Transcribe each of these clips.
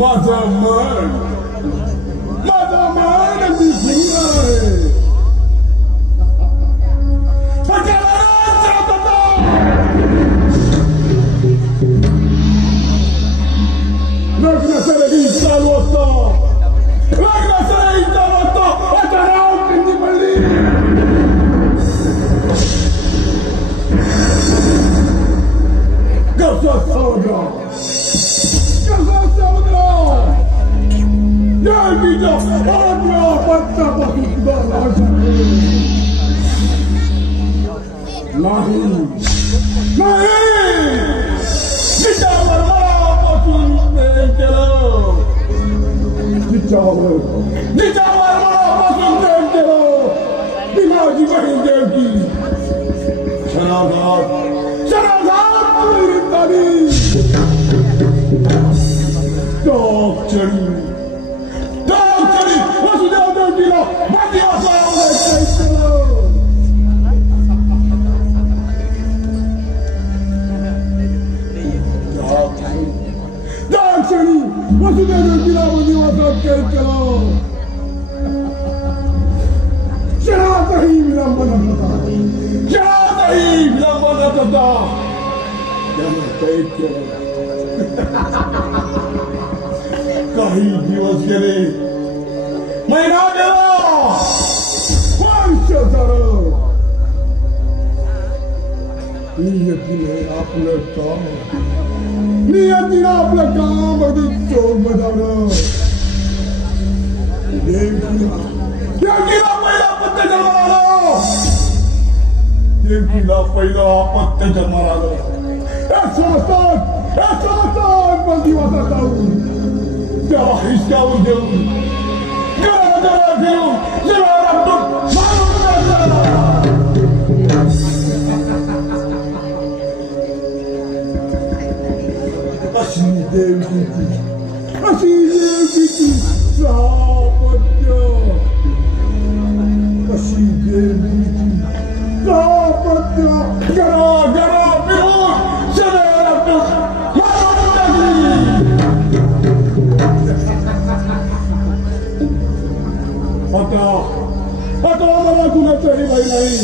माझं मन दिसून आहे. लग्नाचं चालू असतं अचानक बंदी पडली. कसं सावधान देवीच्या आडव्या पत्त्यापासून सुद्धा नाही तिच्यावर मनापासून प्रेम केलं. तिच्यावर मनापासून प्रेम केलं. ती माझी बहीण देवकी क्षणाघात झाली. क्षणी वसुदेव देवकीला बाकी क्षणी वसुदेव देवकीला वनवासात कैद केलं. क्षणातही विलंबनात होता. त्यानं कैद केलं. काही दिवस गेले, महिना गेला, वर्ष झालं. नियतीने आपलं काम अगदी चोख बजावलं. देवकीला पहिलं अपत्य जन्माला आलं. एक संस्थान बंदिवासात जाऊन त्याला हिसकावून घेऊन घराघरात घेऊन अशी देवकीची सापत्य. अशी देवकीची सापत्य घरा फिरून आता मला कुणाचंही भय नाही.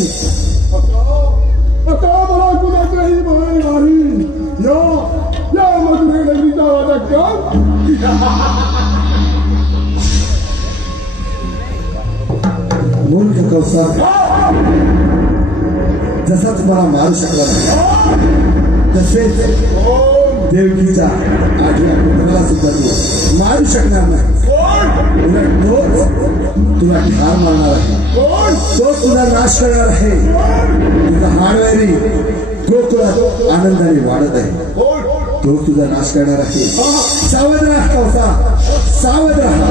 आता मला कुणाचंही भय नाही. या मधुरे नगरीचा वादा कर. मूर्ख कौसा, जसा तुम्हाला मारू शकला नाही तसेच देवकीच्या आठव्या पुत्राला सुद्धा तू मारू शकणार नाही. तुला ठार मारणार आहे. तो तुला नाश करणार आहे. तुझा हाडवैरी तो तुला आनंदाने वाढत आहे. तो तुझा नाश करणार आहे. सावध राहा कौसा, सावध राहा.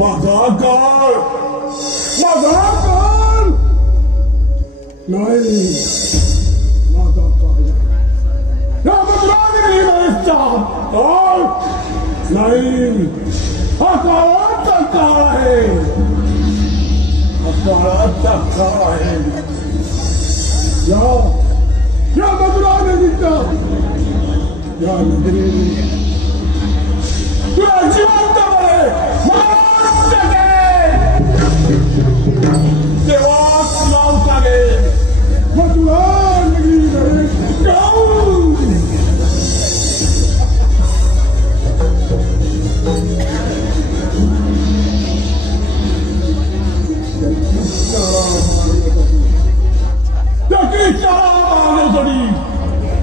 माझा काळ नाही. माझा काळ नाही. हा काळाचा काळ आहे. हा काळाचा काळ आहे. या मधुरा नदीचा या नगरीने तुला जिवंत तेव्हा नाव सांगेल. मधुरा नगरीकडे जाऊन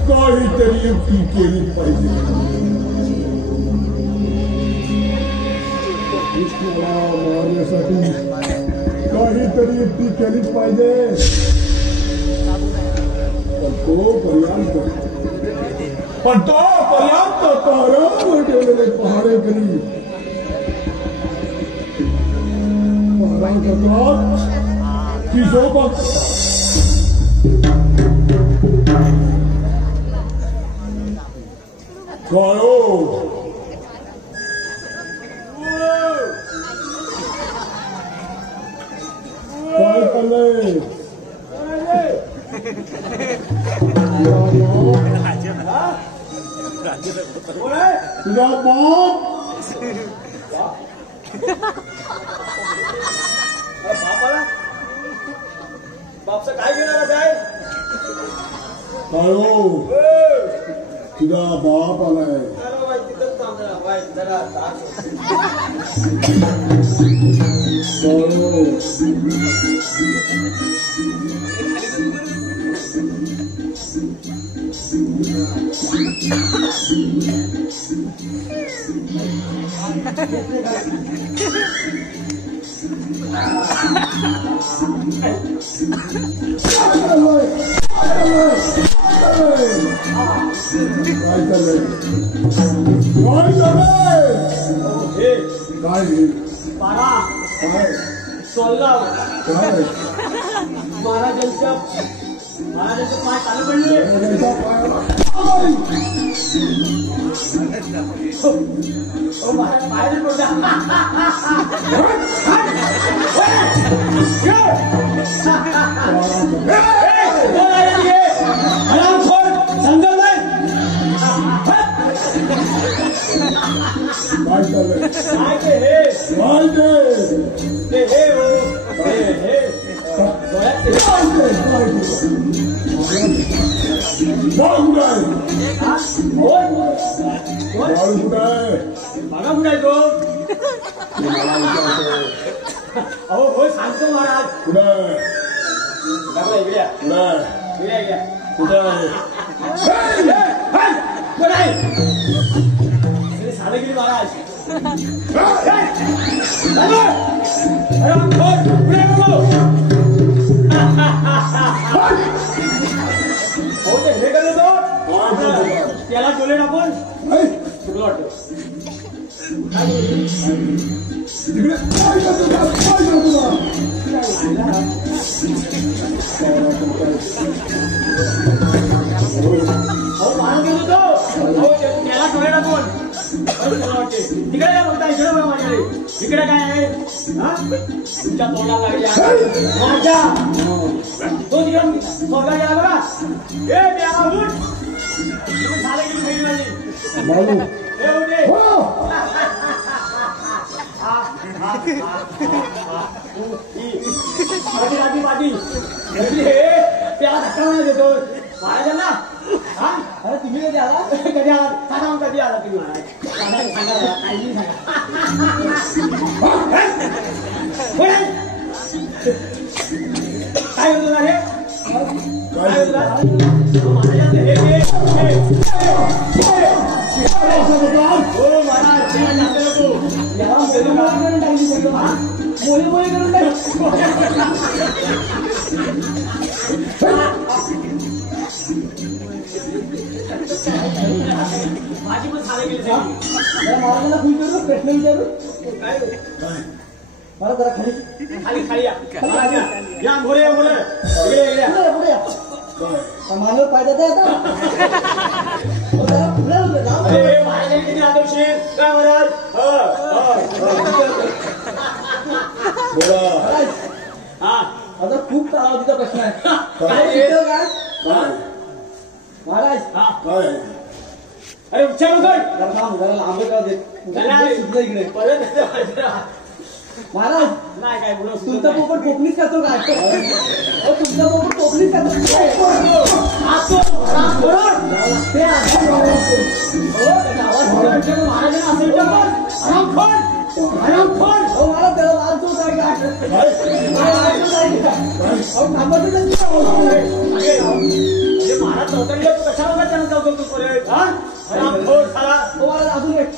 काहीतरी युक्ती केली पाहिजे. कृष्णाला मारण्यासाठी काहीतरी युक्ती केलीच पाहिजे. पण तोपर्यंत तारावर ठेवलेले पहारेकरी की सोबत काळो काय करले तुझा बाप बापचं काय घेणार आहे काय हो तुझा बाप आलाय तिथंच थांबणार जरा महाराजांच्या पाय चालू पडले बाहेर बघा कुठे तो अहो होय सांगतो महाराज इकडे साडे गेली महाराज हे करतो त्याला बोलेन आपण तुला वाटतं त्याला डोळे कोण तिकडे काय बघता इकडे बघा माझ्याकडे इकडे काय आहे तुमच्या तोंडाला लागल्या माझ्या तो तिकडे स्वर्गात गेला बघा ए प्याला उठ झालं गेली बहीण माझी ए उठे पाठी त्याला धक्का म्हणा देतो महाराजांना अरे तुम्ही कधी आला कधी आला सांगा कधी आला तुम्ही महाराज सांगा काही सांगा काय होतो ना रे काय होतो मोले मोले करून माझी पण झाले गेले महाराजांना फुल करू प्रश्न विचारू काय मला जरा खाली खाली खाली या घोडे बोले मानव फायदा द्या आता महाराजांनी किती आदर्शीर काय महाराज हा आता खूप कालावधीचा प्रश्न आहे महाराज काय अरे विचारू कर जरा लांब का देत इकडे परत महाराज नाही काय बोलू तुमचा पोपट कोकणीच करतो काय तुमचा पोपट कोकणीच करतो महाराजांना असेल मला त्याला लालतो काय महाराज चौथ्या कशाला त्याला जाऊ परत अजून एक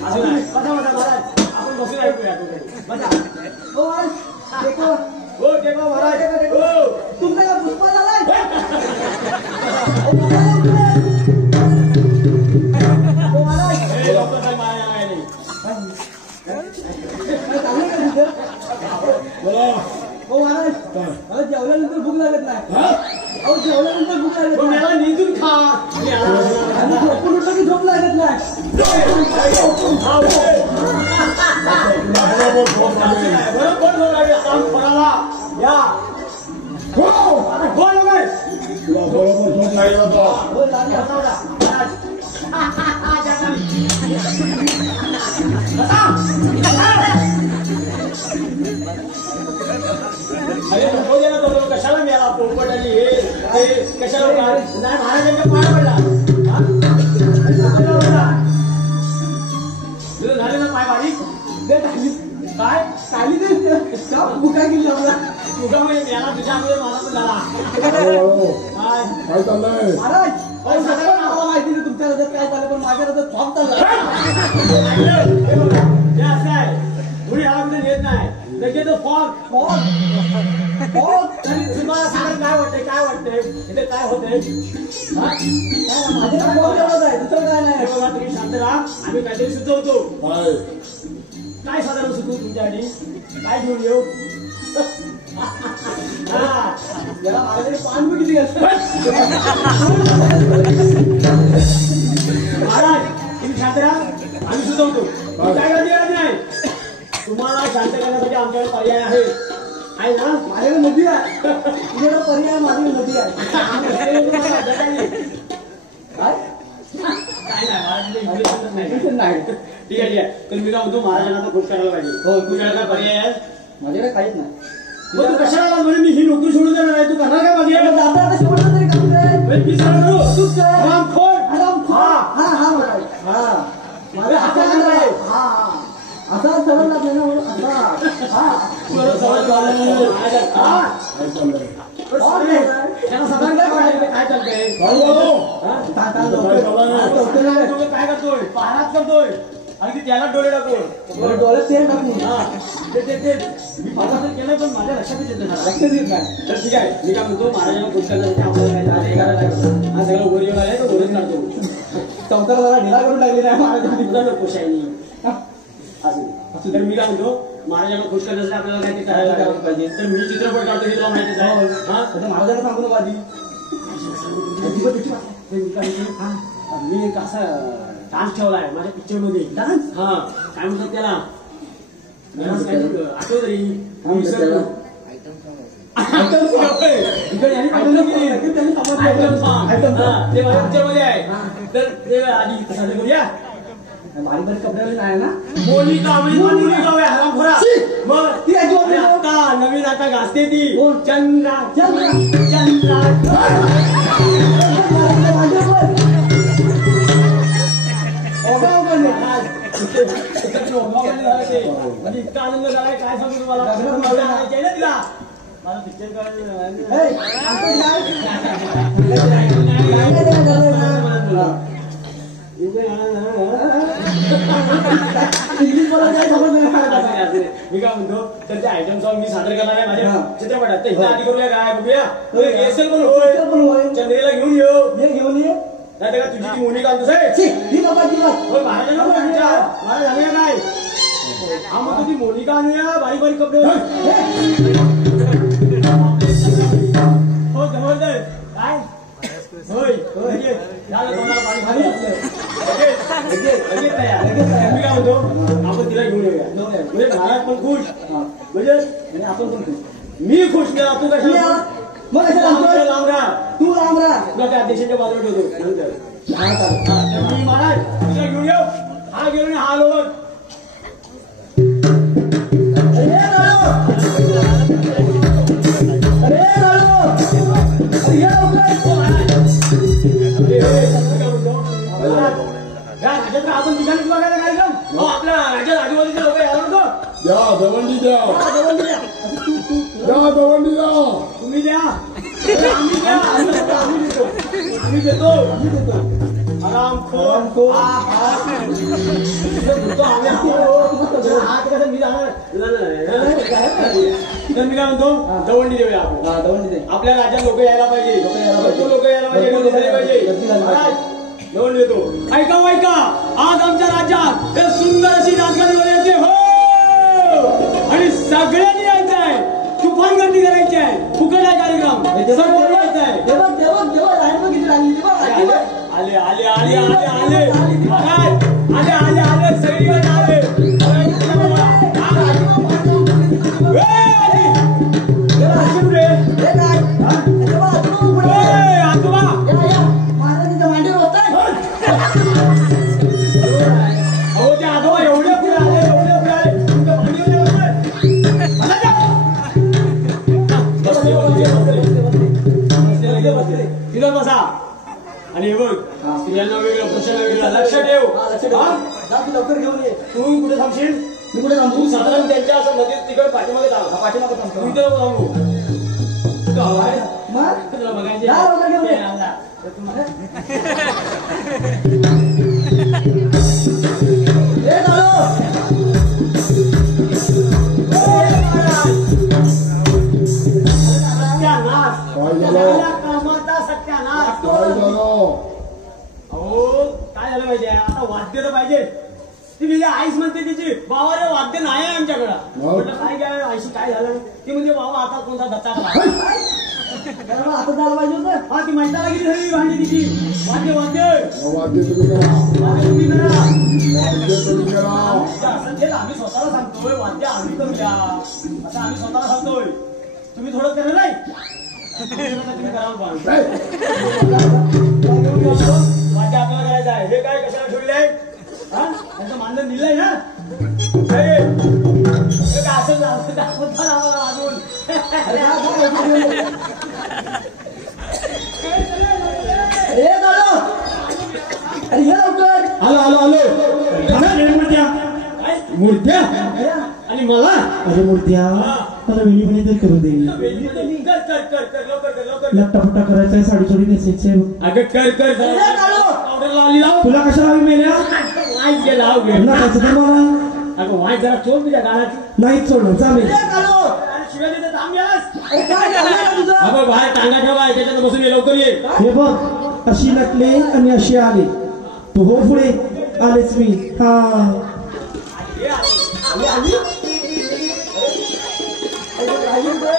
अजून आहे बसा बसा महाराज आपण बसून ऐकूया हो टेको महाराज हो तुमचा का पुष्पा झालाय मला जेवल्यानंतर भूक लागत नाही जेवल्यानंतर भूक लागत मला निजून खा झोपून उठलं की झोप लागत नाही बरोबर या तुला बरोबर झोप नाही होता. हो लागली होता महाराज. अरे नको दे ना तो कशाला मिळाला पोपट आणि हे कशाला नाही महाराजांच्या पाय पडला तुझं झाले ना पाय बारीक काय काली ते बुका गेली आपला बुका म्हणजे याला तुझ्या अगोदर मला पण झाला काय चाललंय महाराज मला माहिती नाही तुमच्या रजत काय चाललं पण माझ्या रजत फॉर्म चालला हे असं आहे पुढे ह्याला कुठे नेत नाही लगेच फॉग तुम्हाला सांगा काय वाटतंय इथे काय होतंय दुसरं काय नाही बाबा तुम्ही शांत राहा आम्ही काहीतरी सुचवतो काय साधारण सुचवू तुमच्यासाठी काय घेऊन येऊ याला माझ्याकडे पान पण किती असतं महाराज तुम्ही शांत राहा आम्ही सुचवतो काय करते नाही तुम्हाला शांत करण्यासाठी आमच्याकडे पर्याय आहे ना माझ्याकडे नदी आहे तुझ्याकडे पर्याय माझ्याकडे नदी आहे काय नाही ठीक आहे तर मी काय म्हणतो महाराजांना आता खुश करायला पाहिजे हो तुझ्याकडे काय पर्याय आहे माझ्याकडे काहीच नाही मग तू कशाला म्हणजे मी ही नोकरी सोडून देणार आहे तू करणार काय माझी सोडलं तरी करू असा सरळ लागला ना काय चालतंय काय करतोय पाहण्यात करतोय आणि त्याला डोळे टाकतो डोळ्यात तेल टाकून केलं पण माझ्या लक्षातच येत नाही लक्षात येत नाही तर ठीक आहे मी काय म्हणतो महाराजांना खुश करण्यासाठी आपल्याला हा सगळं वर येऊन आहे तो वरच काढतो चौथ्याला जरा ढिला करून लागली नाही महाराजांनी खुश आहे असं तर मी काय म्हणतो महाराजांना खुश करण्यासाठी आपल्याला काहीतरी करायला पाहिजे तर मी चित्रपट काढतो हे तुला माहितीच आहे हा तर महाराजांना सांगू नको आधी मी एक असा डान्स ठेवलाय माझ्या पिक्चर मध्ये डान्स हा काय म्हणतात त्याला आठव तरी ते माझ्या पिक्चर मध्ये आहे तर ते आधी सादर करूया बारीक बारीक कपडे आहे ना मोनिका हरामखोरा मग ती आता नवीन आता घासते ती चंद्रा चंद्रा चंद्रा म्हणजे इतका आनंद झालाय काय सांगू तुम्हाला तिला मला पिक्चर मी काय म्हणतो तर ते आयटम सॉंग मी सादर करणार आहे माझ्या चित्रपटात तर आधी करूया काय बघूया चंद्रेला घेऊन घेऊन ये नाही का तुझी ती मोनिका महाराज आणूया काय हा मग तुझी मोनिका आणूया बारीक बारीक कपडे हो जबरदस्त काय होय मी काय म्हणतो आपण तिला घेऊन येऊया म्हणजे महाराज पण खुश म्हणजे आपण पण खुश मी खुश नाही तू कशा मग लांब राहा तू लांब राहा तुला त्या देशाच्या बाजूला ठेवतो नंतर मी महाराज तुला घेऊन येऊ हा घेऊन हा लोक आपण ठिकाणी बघायला कार्यक्रम आपल्या राज्यात आजूबाजूचे लोक यायला म्हणतो द्या दवंडी द्या दवंडी द्या तुम्ही द्या आम्ही द्या आम्ही देतो आरामखोर हात कसं मी जाणार तर मी काय म्हणतो दवंडी देऊया आपण दवंडी दे आपल्या राज्यात लोक यायला पाहिजे लोक यायला पाहिजे दवंडी देतो ऐका आज आमच्या राज्यात हे सुंदर अशी राजगाडी बोलायची हो आणि सगळ्यांनी यायचं आहे तुफान गर्दी करायची आहे फुकट आहे कार्यक्रम यायचं आहे आले आले आले आले आले आले आले आले सगळीकडे आले आणि हे बघ स्त्रियांना वेगळं पुरुषांना वेगळं लक्ष ठेव. लवकर घेऊन ये. तू कुठे थांबशील? मी कुठे थांबू? तू साधारण त्यांच्या असं मध्ये तिकडे पाठीमागे थांब. पाठीमागे थांबतो. तू इथे थांबू. तू का हवाय? मग तुला बघायचे जा, लवकर घेऊन ये. ए दादू. सत्यानाश. काय झालं? सगळ्या कामाचा सत्यानाश. काय झालं? अहो काय झालं पाहिजे आता वाद्य तर पाहिजे. ती म्हणजे आईस म्हणते तिची बाबा रे वाद्य नाही आहे आमच्याकडं. म्हटलं काय काय आईशी काय झालं? ती म्हणजे बाबा आता कोणता दत्ता करा आता झालं पाहिजे होतं. हा ती मैदाला गेली सगळी भांडी तिची. वाद्य वाद्य वाद्य तुम्ही करा. वाद्य तुम्ही करा. वाद्य तुम्ही करा. असं तेच आम्ही स्वतःला सांगतोय वाद्य आम्ही करूया असं आम्ही स्वतःला सांगतोय. तुम्ही थोडं करा नाही तुम्ही करावं पण वाद्य आपल्याला करायचं आहे. हे काय कशाला ठेवले आहे? हा त्यांचं मानधन दिलंय ना. हे काय असं दाखवतात आम्हाला अजून. ए दादू. अरे ये लवकर. आलो आलो आलो मूर्त्या आणि मला अरे मूर्त्या मला वेळीपणे तर करू दे. लट्टापट्टा करायचा आहे. साडी चोडी नेसायची आहे. अगं कर पावडर लावली लाव. तुला कशाला हवी मेल्या वाईट घे लाव घे. तुला कसं तर मला अगं वाईट जरा चोर तुझ्या गाळाची. नाहीच सोडलं चालेल. शिवाय तिथे थांब गेलास. अरे काय झालं तुझं? अगं बाहेर टांगा ठेवा त्याच्यात बसून ये लवकर ये. हे बघ अशी नटले आणि अशी आले. तू हो पुढे आलेच मी. हा आली आली. आली कुठे?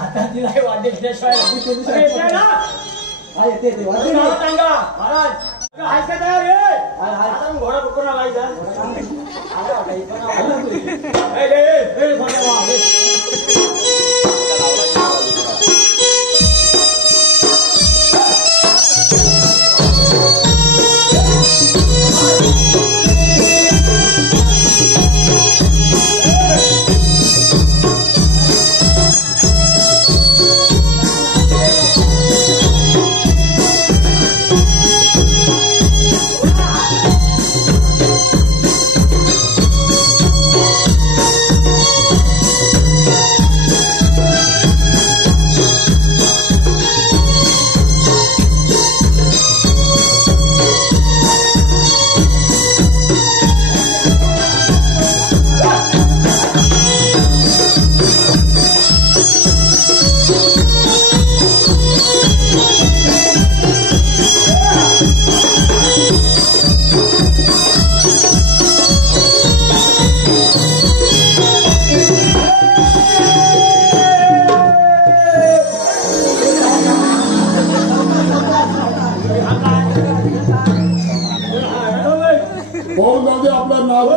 आता तिला हे वाद्य घेण्याशिवाय हा येते येते. वाजते ना. टांगा महाराज आहेस का तयार? ये आता घोडा पकडून आलायचा. पाहून जाऊ दे आपलं नाव.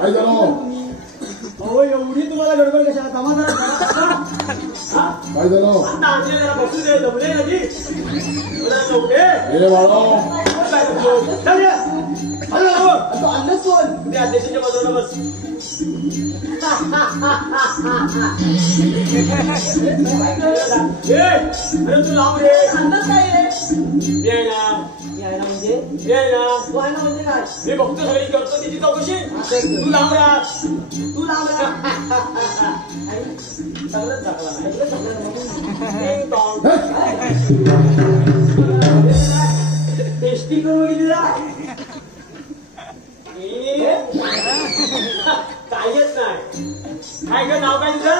काय झालं? अहो एवढी तुम्हाला गडबड कशाला? कामा जरा काय झालं? आता आणले जरा बसू दे. जमले ना ती नव्हते. हे बाळा तू आणलंच कोण? त्या अध्यक्षाच्या बाजूला बस. अरे तू लांब रे. आणलंच काय रे? मी आहे ना. यायला म्हणजे मी आहे ना. तू आहे ना म्हणजे काय? मी बघतो सगळी करतो तिची चौकशी. तू लांब राहा. तू लांब राहा. सगळंच झाकला नाही. टेस्टी करून बघितली जा. कायच नाही. काय काय नाव काय तुझं?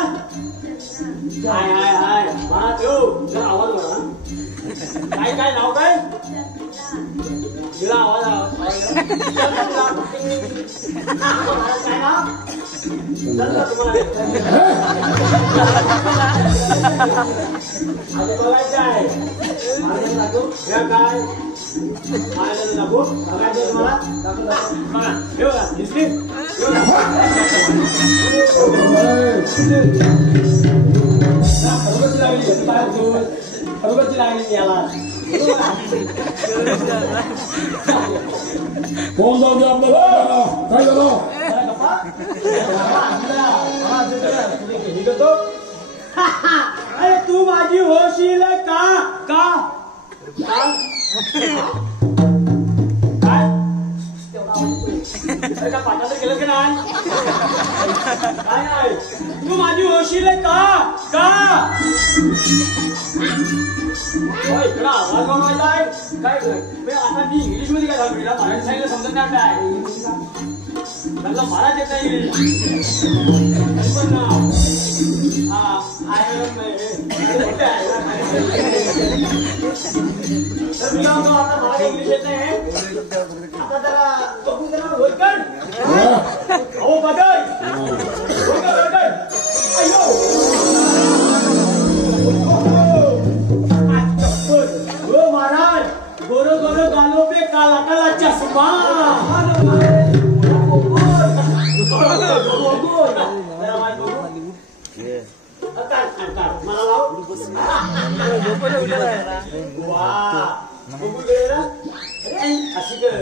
हाय हाय हाय मला ठेव जरा आवाज बघा. काय काय नाव काय? तिला आवाज काय नाव? बघायचं आहे काय नको बघायचं तुम्हाला. बघा हे बघा दिसली खरोखरची लागली याला. कोण जाऊ दे आपल्याला काय झालं अरे तू माझी होशील का का काय का पाठाचं केलं की नाही काय नाही तू माझी होशील का का इकडं आवाज बनवायचा आहे काय आता मी इंग्लिश मध्ये काय सांगितलं मराठी सांगितलं समजत नाही काय त्यांना मराठी येत नाही पण तर मी आता मला इंग्लिश येत नाही आता जरा बघून जरा होलकर हो बदल होलकर अयो हो महाराज गोरो गोरो गालों पे काला काला चश्मा मला लाव वा बघू गेला अशी कर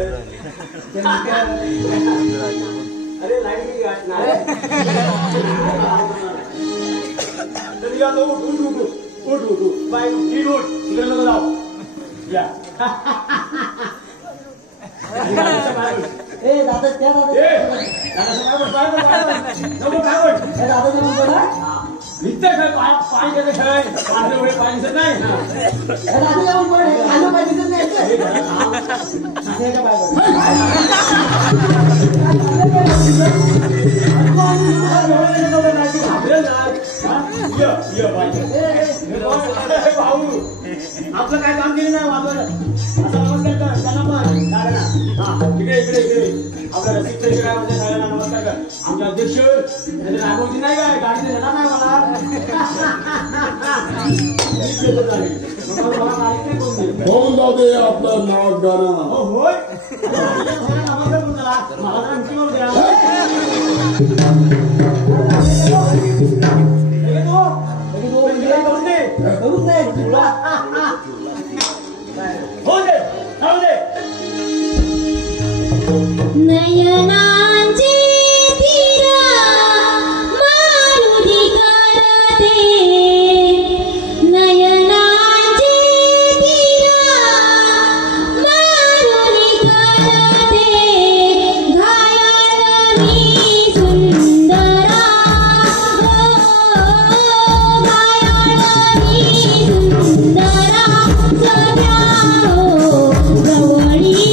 अरे लाईट नाही तरी उठ बाय उठ तिकडे नको जाऊ या ए दादा त्या दादा इतकं काय पाय गेले खेळ पाणी पाय दिसत नाही दादा जाऊन पड खाली पाय दिसत नाही भाऊ आपलं काय काम केलं नाही वापर असा नमस्कार कर त्यांना पण दादा हा इकडे इकडे इकडे आपल्या रसिक काय म्हणजे सगळ्यांना नमस्कार कर आमचे अध्यक्ष राघवजी नाही काय गाडीने येणार नाही मला होऊन जाऊ दे आपलं नाव गाणं होय नमस्कार करून चला मला तर आमची बोल द्या करून दे हो दे जाऊ दे नयनांचे धीरा मारुनी करते नयनांचे धीरा मारुनी करते घायाळ मी सुंदरा घायाळ मी सुंदरा सध्या गवळी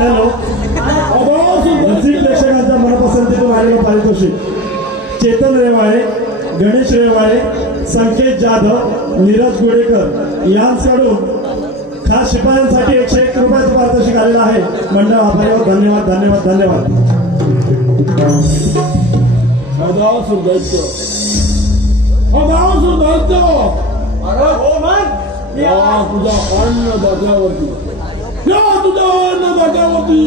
हॅलो रसिक प्रेक्षकांचा मनपसंतीतून आलेला पारितोषिक चेतन रेवाळे, गणेश रेवाळे, संकेत जाधव, नीरज गोडेकर यांच्याकडून खास शिपायांसाठी 101 रुपयाचं पारितोषिक आलेलं आहे. मंडळ आभारी. धन्यवाद धन्यवाद धन्यवाद. तुझ्या अन्नदात्यावरती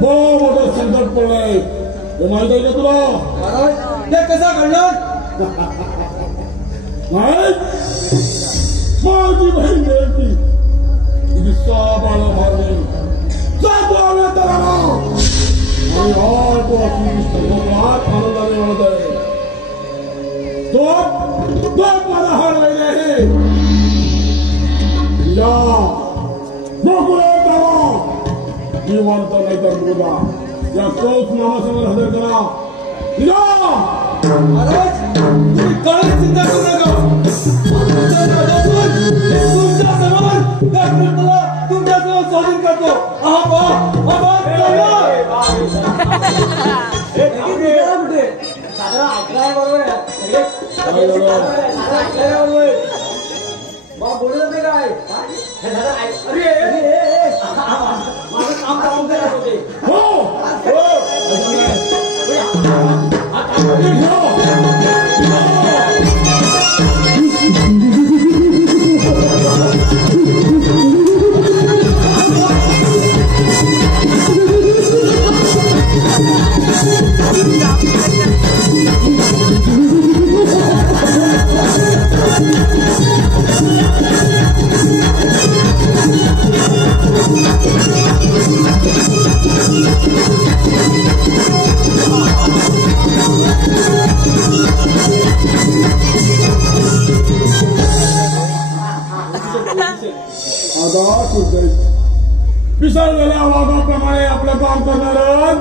मोठं संकट पडलंय हे माहित आहे का तुला? ते कसं घडलं? नाही माझी बहीण देवती तिची 6 बाळं मारली जातो आला त्याला आणि तो समुद्रात आनंदाने म्हणत आहे तो माझा हार वैद्य आहे या गोकुळात जावा जिवंत नाही तर मृदा या कौस नामासमोर हजर करा या महाराज तुम्ही काळजी चिंता करू नका. तुमच्या समोर तुमच्या समोर स्वाधीन करतो. कुठे साधारण ऐकलाय बरोबर आहे. साधारण ऐकलाय बरोबर मग बोलत नाही काय हे झालं अरे माझं काम काम करत होते. पिसळलेल्या वाघाप्रमाणे आपलं काम करणार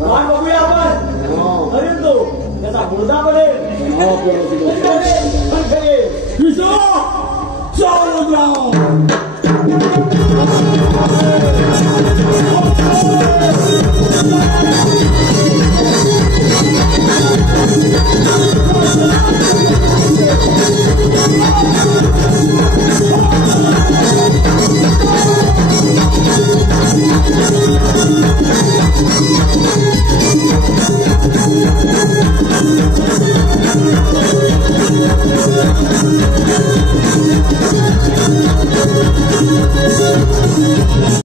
बघूया आपण करेल तो त्याचा मुर्दा पडेल चालू